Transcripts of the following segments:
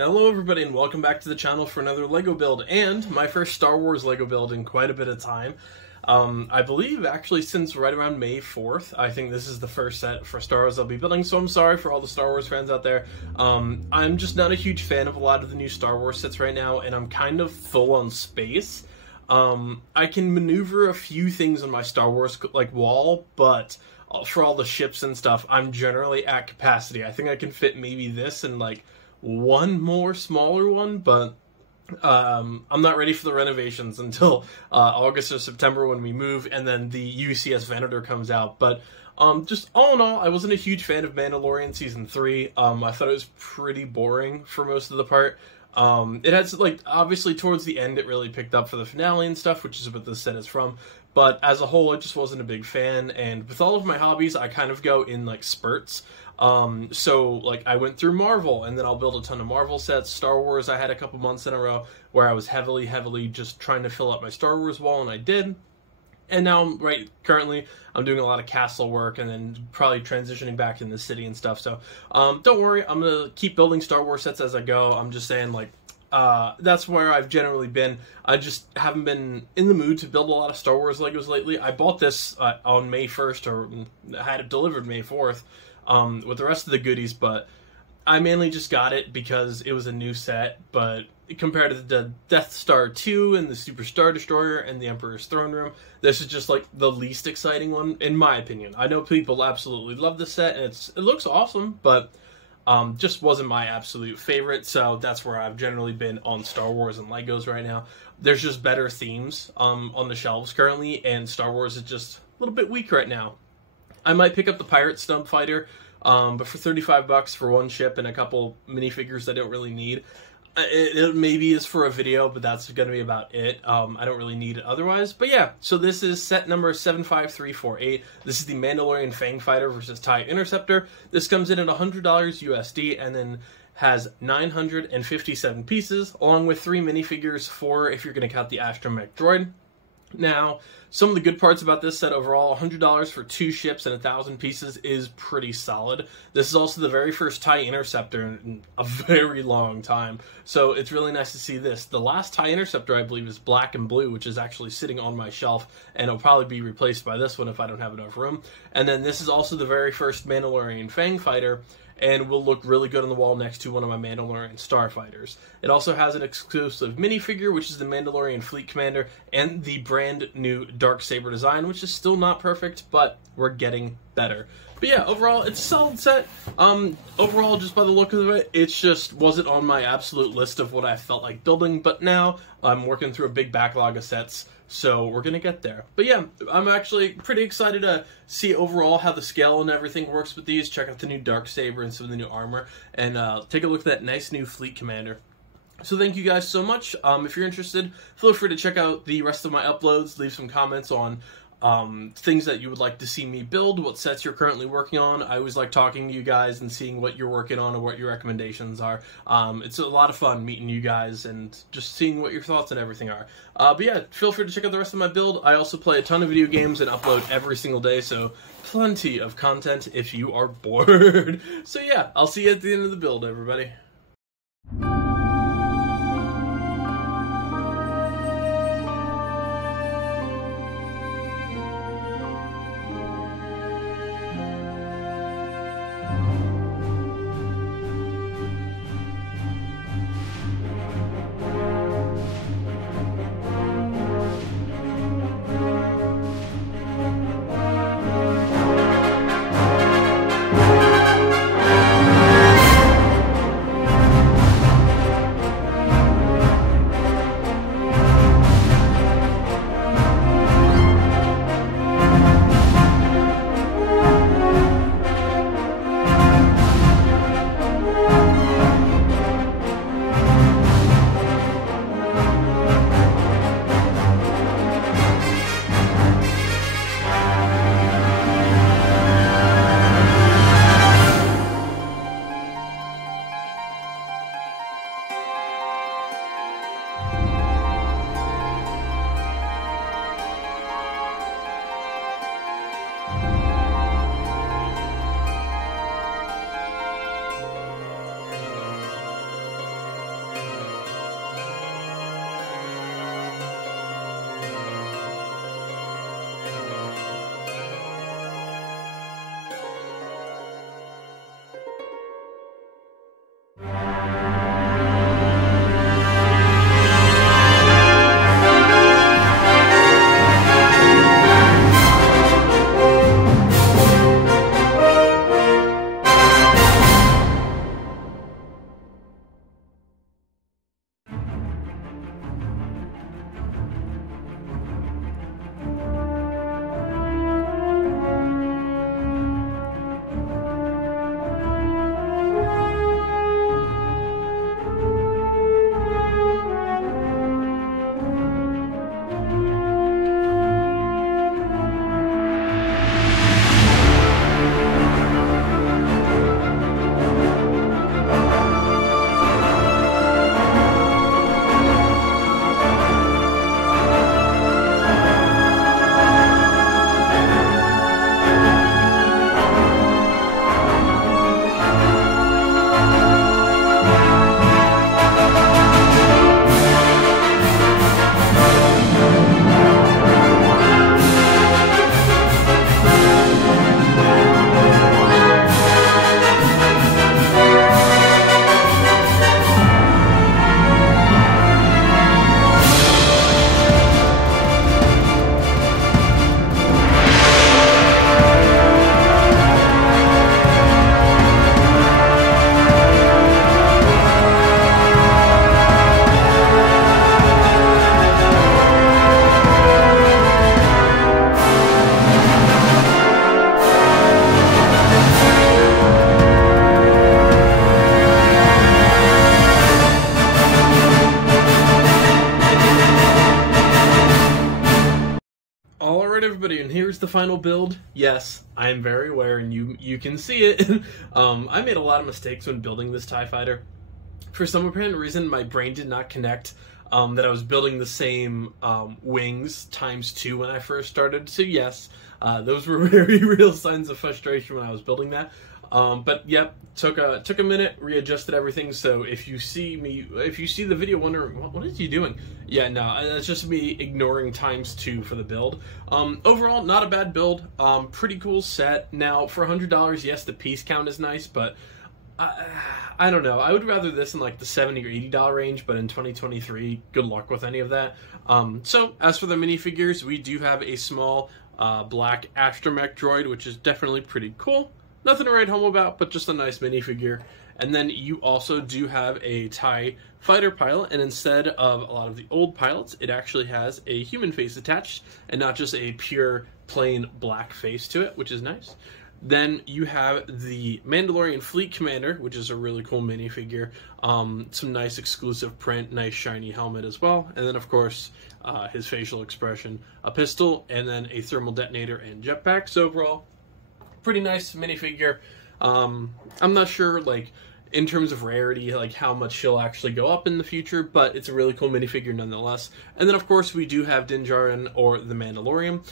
Hello everybody and welcome back to the channel for another LEGO build, and my first Star Wars LEGO build in quite a bit of time. I believe actually since right around May 4th, I think this is the first set for Star Wars I'll be building, so I'm sorry for all the Star Wars fans out there. I'm just not a huge fan of a lot of the new Star Wars sets right now, and I'm kind of full on space. I can maneuver a few things on my Star Wars wall, but for all the ships and stuff, I'm generally at capacity. I think I can fit maybe this and one more smaller one, but I'm not ready for the renovations until August or September when we move, and then the UCS Venator comes out. But just all in all, I wasn't a huge fan of Mandalorian Season 3. I thought it was pretty boring for most of the part. It has, obviously towards the end it really picked up for the finale and stuff, which is what this set is from. But as a whole, I just wasn't a big fan, and with all of my hobbies, I kind of go in, spurts. So I went through Marvel, and then I'll build a ton of Marvel sets. Star Wars, I had a couple months in a row where I was heavily just trying to fill up my Star Wars wall, and I did. And now, currently, I'm doing a lot of castle work, and then probably transitioning back in the city and stuff. So, don't worry, I'm gonna keep building Star Wars sets as I go. I'm just saying, that's where I've generally been. I just haven't been in the mood to build a lot of Star Wars Legos lately. I bought this on May 1st, or had it delivered May 4th, with the rest of the goodies, but I mainly just got it because it was a new set. But compared to the Death Star 2 and the Super Star Destroyer and the Emperor's Throne Room, this is just the least exciting one, in my opinion. I know people absolutely love this set, and it looks awesome, but just wasn't my absolute favorite. So that's where I've generally been on Star Wars and Legos right now. There's just better themes on the shelves currently, and Star Wars is just a little bit weak right now. I might pick up the Pirate Stump Fighter, but for $35 for one ship and a couple minifigures I don't really need. It maybe is for a video, but that's going to be about it. I don't really need it otherwise. But yeah, so this is set number 75348. This is the Mandalorian Fang Fighter versus TIE Interceptor. This comes in at $100 USD and then has 957 pieces, along with 3 minifigures, 4 if you're going to count the Astromech droid. Now, some of the good parts about this set overall, $100 for 2 ships and 1,000 pieces is pretty solid. This is also the very first TIE Interceptor in a very long time, so it's really nice to see this. The last TIE Interceptor, I believe, is black and blue, which is actually sitting on my shelf, and it'll probably be replaced by this one if I don't have enough room. And then this is also the very first Mandalorian Fang Fighter, and will look really good on the wall next to one of my Mandalorian Starfighters. It also has an exclusive minifigure, which is the Mandalorian Fleet Commander, and the brand new Darksaber design, which is still not perfect, but we're getting better. But yeah, overall, it's a solid set. Overall, just by the look of it, it just wasn't on my absolute list of what I felt like building, but now I'm working through a big backlog of sets, so we're gonna get there. But yeah, I'm actually pretty excited to see overall how the scale and everything works with these. Check out the new Darksaber and some of the new armor, and take a look at that nice new Fleet Commander. So thank you guys so much. If you're interested, feel free to check out the rest of my uploads. Leave some comments on things that you would like to see me build, what sets you're currently working on. I always like talking to you guys and seeing what you're working on and what your recommendations are. It's a lot of fun meeting you guys and just seeing what your thoughts and everything are. But yeah, feel free to check out the rest of my build. I also play a ton of video games and upload every single day, so plenty of content if you are bored. So yeah, I'll see you at the end of the build, everybody. everybody, and here's the final build. Yes, I am very aware, and you can see it. I made a lot of mistakes when building this TIE fighter. For some apparent reason, my brain did not connect that I was building the same wings ×2 when I first started. So yes, those were very real signs of frustration when I was building that. But yep, took a minute, readjusted everything. So if you see the video wondering what is he doing, yeah, no, that's just me ignoring ×2 for the build. Overall, not a bad build. Pretty cool set. Now for $100, yes, the piece count is nice, but I don't know. I would rather this in like the $70 or $80 range, but in 2023, good luck with any of that. So as for the minifigures, we do have a small black astromech droid, which is definitely pretty cool. Nothing to write home about, but just a nice minifigure. And then you also do have a TIE fighter pilot, and instead of a lot of the old pilots, it actually has a human face attached, and not just a pure, plain black face to it, which is nice. Then you have the Mandalorian Fleet Commander, which is a really cool minifigure. Some nice exclusive print, nice shiny helmet as well. And then, of course, his facial expression, a pistol, and then a thermal detonator and jetpack. So overall, pretty nice minifigure. I'm not sure, like, in terms of rarity, like how much she'll actually go up in the future, but it's a really cool minifigure nonetheless. And then, of course, we do have Din Djarin, or the Mandalorian.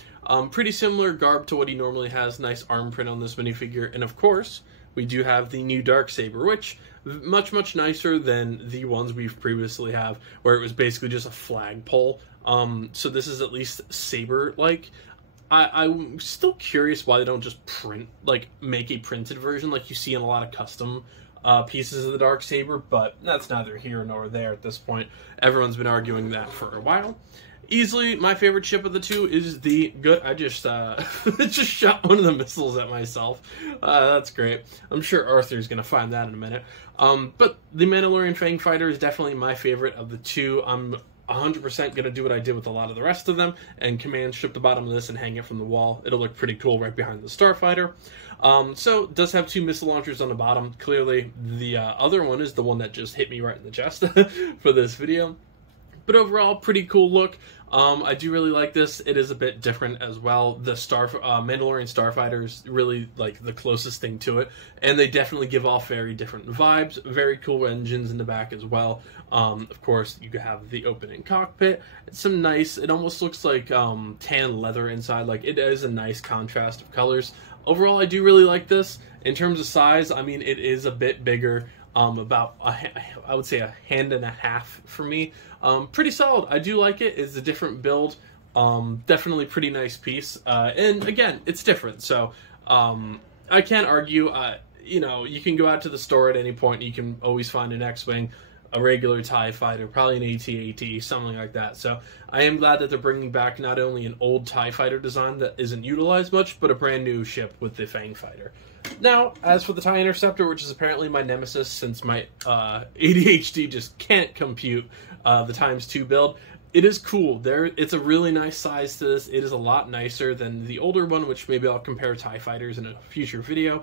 Pretty similar garb to what he normally has. Nice arm print on this minifigure. And, of course, we do have the new Darksaber, which much nicer than the ones we've previously have, where it was basically just a flagpole. So this is at least saber-like. I'm still curious why they don't just make a printed version like you see in a lot of custom pieces of the Darksaber, but that's neither here nor there at this point. Everyone's been arguing that for a while. Easily, my favorite ship of the two is the good. I just just shot one of the missiles at myself. That's great. I'm sure Arthur's gonna find that in a minute. But the Mandalorian Fang fighter is definitely my favorite of the two. I'm 100% gonna do what I did with a lot of the rest of them and command strip the bottom of this and hang it from the wall. It'll look pretty cool right behind the starfighter. So it does have 2 missile launchers on the bottom. Clearly, the other one is the one that just hit me right in the chest for this video. But overall, pretty cool look. I do really like this. It is a bit different as well. The Mandalorian Starfighter is really like the closest thing to it, and they definitely give off very different vibes. Very cool engines in the back as well. Of course, you have the opening cockpit. It's some nice. It almost looks like tan leather inside. Like, it is a nice contrast of colors. Overall, I do really like this. In terms of size, I mean, it is a bit bigger. About I would say a hand and a half for me. Pretty solid. I do like it. It's a different build. Definitely pretty nice piece. And again, it's different. So I can't argue. You know, you can go out to the store at any point. You can always find an X-Wing, a regular TIE fighter, probably an AT-AT, something like that. So I am glad that they're bringing back not only an old TIE fighter design that isn't utilized much, but a brand new ship with the Fang fighter. Now, as for the TIE Interceptor, which is apparently my nemesis since my ADHD just can't compute the ×2 build, it is cool. It's a really nice size to this. It is a lot nicer than the older one, which maybe I'll compare TIE fighters in a future video.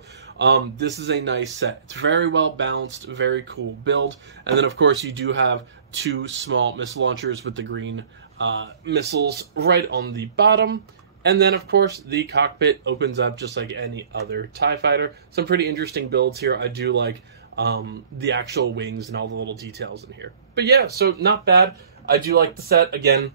This is a nice set. It's very well balanced, very cool build. And then, of course, you do have 2 small missile launchers with the green missiles right on the bottom. And then, of course, the cockpit opens up just like any other TIE fighter. Some pretty interesting builds here. I do like the actual wings and all the little details in here. But yeah, so not bad. I do like the set. Again,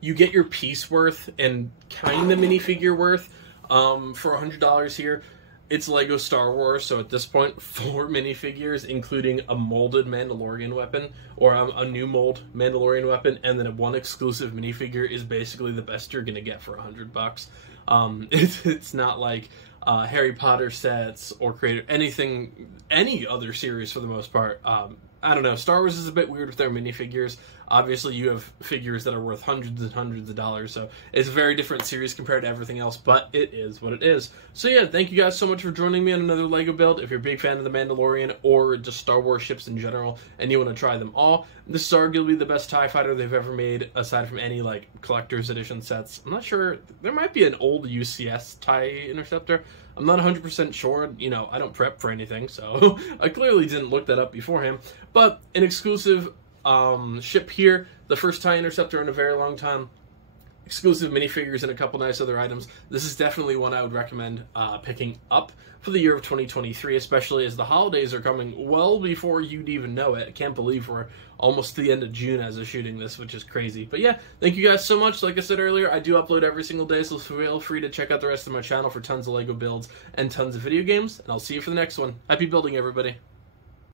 you get your piece worth and kind of minifigure worth for $100 here. It's Lego Star Wars, so at this point, 4 minifigures, including a molded Mandalorian weapon, or a new mold Mandalorian weapon, and then 1 exclusive minifigure is basically the best you're gonna get for $100. It's not like Harry Potter sets or any other series for the most part. I don't know. Star Wars is a bit weird with their minifigures. Obviously, you have figures that are worth hundreds and hundreds of dollars, so it's a very different series compared to everything else, but it is what it is. So yeah, thank you guys so much for joining me on another LEGO build. If you're a big fan of The Mandalorian or just Star Wars ships in general, and you want to try them all, this is arguably the best TIE fighter they've ever made, aside from any, like, collector's edition sets. I'm not sure. There might be an old UCS TIE Interceptor. I'm not 100% sure. You know, I don't prep for anything, so I clearly didn't look that up beforehand. But an exclusive ship here, the first TIE Interceptor in a very long time. exclusive minifigures and a couple nice other items. This is definitely one I would recommend picking up for the year of 2023, especially as the holidays are coming well before you'd even know it. I can't believe we're almost to the end of June as of shooting this, which is crazy. But yeah, thank you guys so much. Like I said earlier, I do upload every single day, so feel free to check out the rest of my channel for tons of LEGO builds and tons of video games, and I'll see you for the next one. Happy building, everybody.